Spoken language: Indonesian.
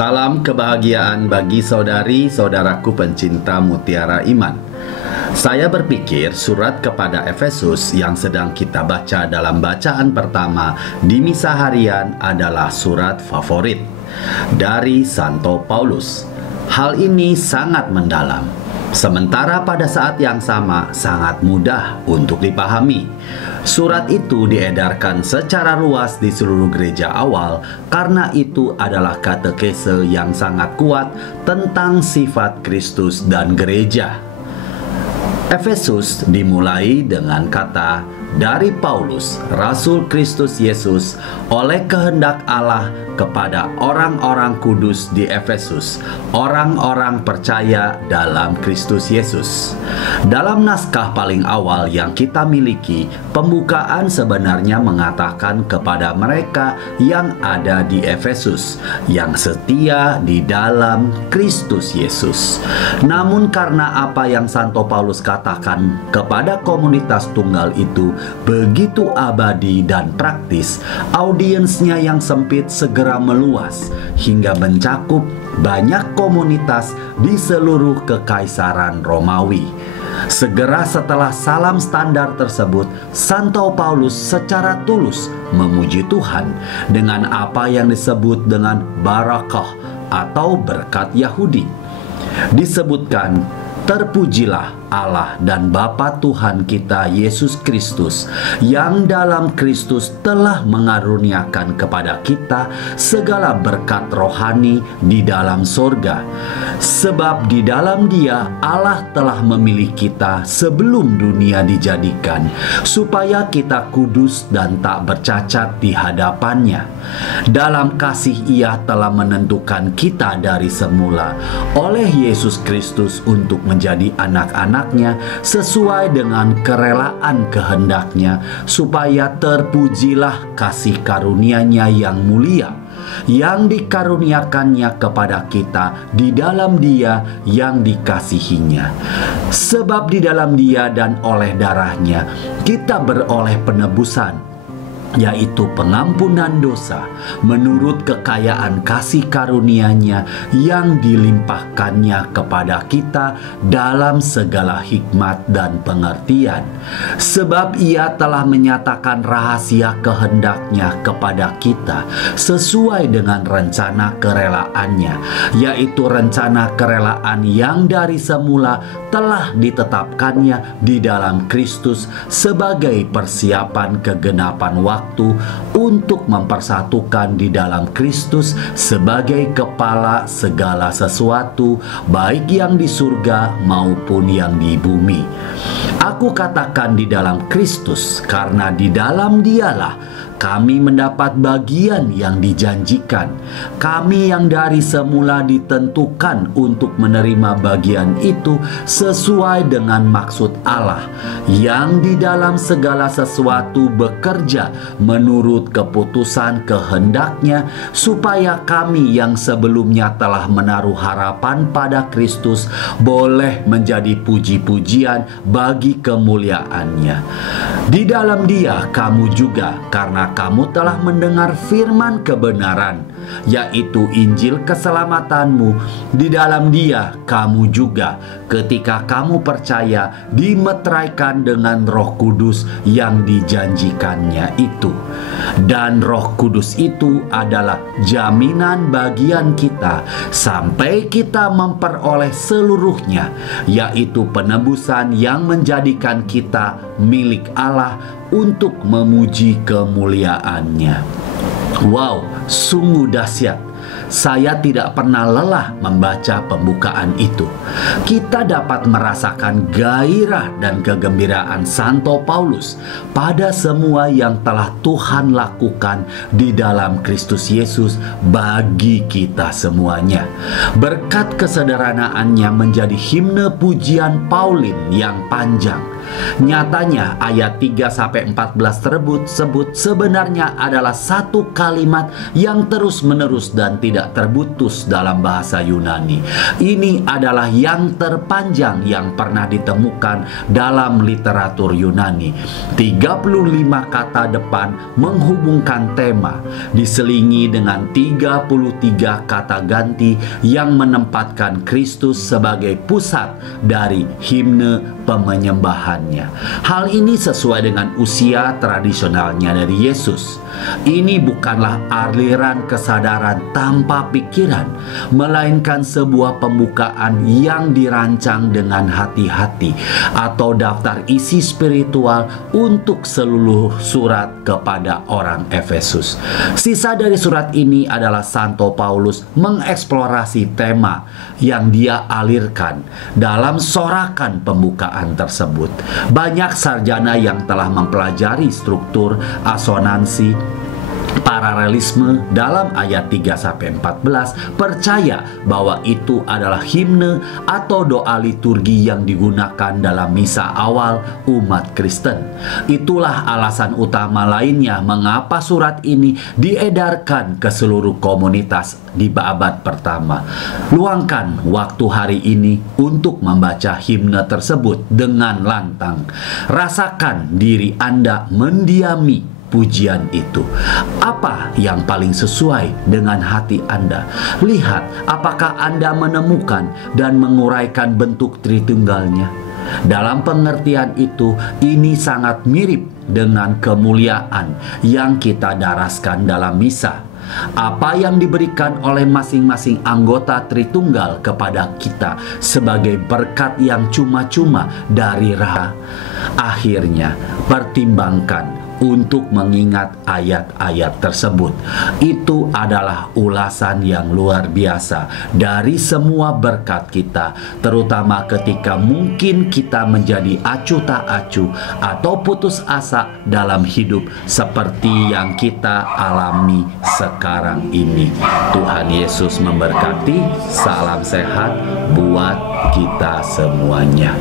Salam kebahagiaan bagi saudari-saudaraku pencinta mutiara iman. Saya berpikir surat kepada Efesus yang sedang kita baca dalam bacaan pertama di misa harian adalah surat favorit dari Santo Paulus. Hal ini sangat mendalam, sementara pada saat yang sama sangat mudah untuk dipahami. Surat itu diedarkan secara luas di seluruh gereja awal karena itu adalah katekese yang sangat kuat tentang sifat Kristus dan gereja. Efesus dimulai dengan kata dari Paulus, Rasul Kristus Yesus, oleh kehendak Allah kepada orang-orang kudus di Efesus, orang-orang percaya dalam Kristus Yesus. Dalam naskah paling awal yang kita miliki, pembukaan sebenarnya mengatakan kepada mereka yang ada di Efesus, yang setia di dalam Kristus Yesus. Namun karena apa yang Santo Paulus katakan kepada komunitas tunggal itu begitu abadi dan praktis, audiensnya yang sempit segera meluas hingga mencakup banyak komunitas di seluruh kekaisaran Romawi. Segera setelah salam standar tersebut, Santo Paulus secara tulus memuji Tuhan dengan apa yang disebut dengan barakah atau berkat Yahudi. Disebutkan, terpujilah Allah dan Bapa Tuhan kita Yesus Kristus, yang dalam Kristus telah mengaruniakan kepada kita segala berkat rohani di dalam sorga. Sebab di dalam Dia Allah telah memilih kita sebelum dunia dijadikan, supaya kita kudus dan tak bercacat di hadapannya. Dalam kasih Ia telah menentukan kita dari semula oleh Yesus Kristus untuk menjadi anak-anak sesuai dengan kerelaan kehendaknya, supaya terpujilah kasih karunia-Nya yang mulia, yang dikaruniakannya kepada kita di dalam Dia yang dikasihinya. Sebab di dalam Dia dan oleh darahnya kita beroleh penebusan, yaitu pengampunan dosa, menurut kekayaan kasih karunia-Nya yang dilimpahkannya kepada kita dalam segala hikmat dan pengertian. Sebab Ia telah menyatakan rahasia kehendak-Nya kepada kita sesuai dengan rencana kerelaan-Nya, yaitu rencana kerelaan yang dari semula telah ditetapkannya di dalam Kristus sebagai persiapan kegenapan waktu untuk mempersatukan di dalam Kristus sebagai kepala segala sesuatu, baik yang di surga maupun yang di bumi. Aku katakan di dalam Kristus, karena di dalam Dialah kami mendapat bagian yang dijanjikan. Kami yang dari semula ditentukan untuk menerima bagian itu sesuai dengan maksud Allah, yang di dalam segala sesuatu bekerja menurut keputusan kehendak-Nya, supaya kami yang sebelumnya telah menaruh harapan pada Kristus boleh menjadi puji-pujian bagi kemuliaan-Nya. Di dalam Dia kamu juga, karena kamu telah mendengar firman kebenaran, yaitu Injil keselamatanmu. Di dalam Dia kamu juga, ketika kamu percaya, dimeteraikan dengan Roh Kudus yang dijanjikannya itu. Dan Roh Kudus itu adalah jaminan bagian kita sampai kita memperoleh seluruhnya, yaitu penebusan yang menjadikan kita milik Allah untuk memuji kemuliaan-Nya. Wow, sungguh dahsyat. Saya tidak pernah lelah membaca pembukaan itu. Kita dapat merasakan gairah dan kegembiraan Santo Paulus pada semua yang telah Tuhan lakukan di dalam Kristus Yesus bagi kita semuanya. Berkat kesederhanaannya menjadi himne pujian Paulin yang panjang. Nyatanya ayat 3-14 tersebut sebenarnya adalah satu kalimat yang terus-menerus dan tidak terputus dalam bahasa Yunani. Ini adalah yang terpanjang yang pernah ditemukan dalam literatur Yunani. 35 kata depan menghubungkan tema, diselingi dengan 33 kata ganti yang menempatkan Kristus sebagai pusat dari himne pemenyembahannya. Hal ini sesuai dengan usia tradisionalnya dari Yesus. Ini bukanlah aliran kesadaran tanpa pikiran, melainkan sebuah pembukaan yang dirancang dengan hati-hati atau daftar isi spiritual untuk seluruh surat kepada orang Efesus. Sisa dari surat ini adalah Santo Paulus mengeksplorasi tema yang dia alirkan dalam sorakan pembukaan tersebut. Banyak sarjana yang telah mempelajari struktur asonansi paralelisme dalam ayat 3-14 percaya bahwa itu adalah himne atau doa liturgi yang digunakan dalam misa awal umat Kristen. Itulah alasan utama lainnya mengapa surat ini diedarkan ke seluruh komunitas di abad pertama. Luangkan waktu hari ini untuk membaca himne tersebut dengan lantang. Rasakan diri Anda mendiami pujian itu. Apa yang paling sesuai dengan hati Anda? Lihat apakah Anda menemukan dan menguraikan bentuk Tritunggalnya. Dalam pengertian itu, ini sangat mirip dengan kemuliaan yang kita daraskan dalam misa. Apa yang diberikan oleh masing-masing anggota Tritunggal kepada kita sebagai berkat yang cuma-cuma dari Raha. Akhirnya, pertimbangkan untuk mengingat ayat-ayat tersebut. Itu adalah ulasan yang luar biasa dari semua berkat kita, terutama ketika mungkin kita menjadi acuh tak acuh atau putus asa dalam hidup seperti yang kita alami sekarang ini. Tuhan Yesus memberkati. Salam sehat buat kita semuanya.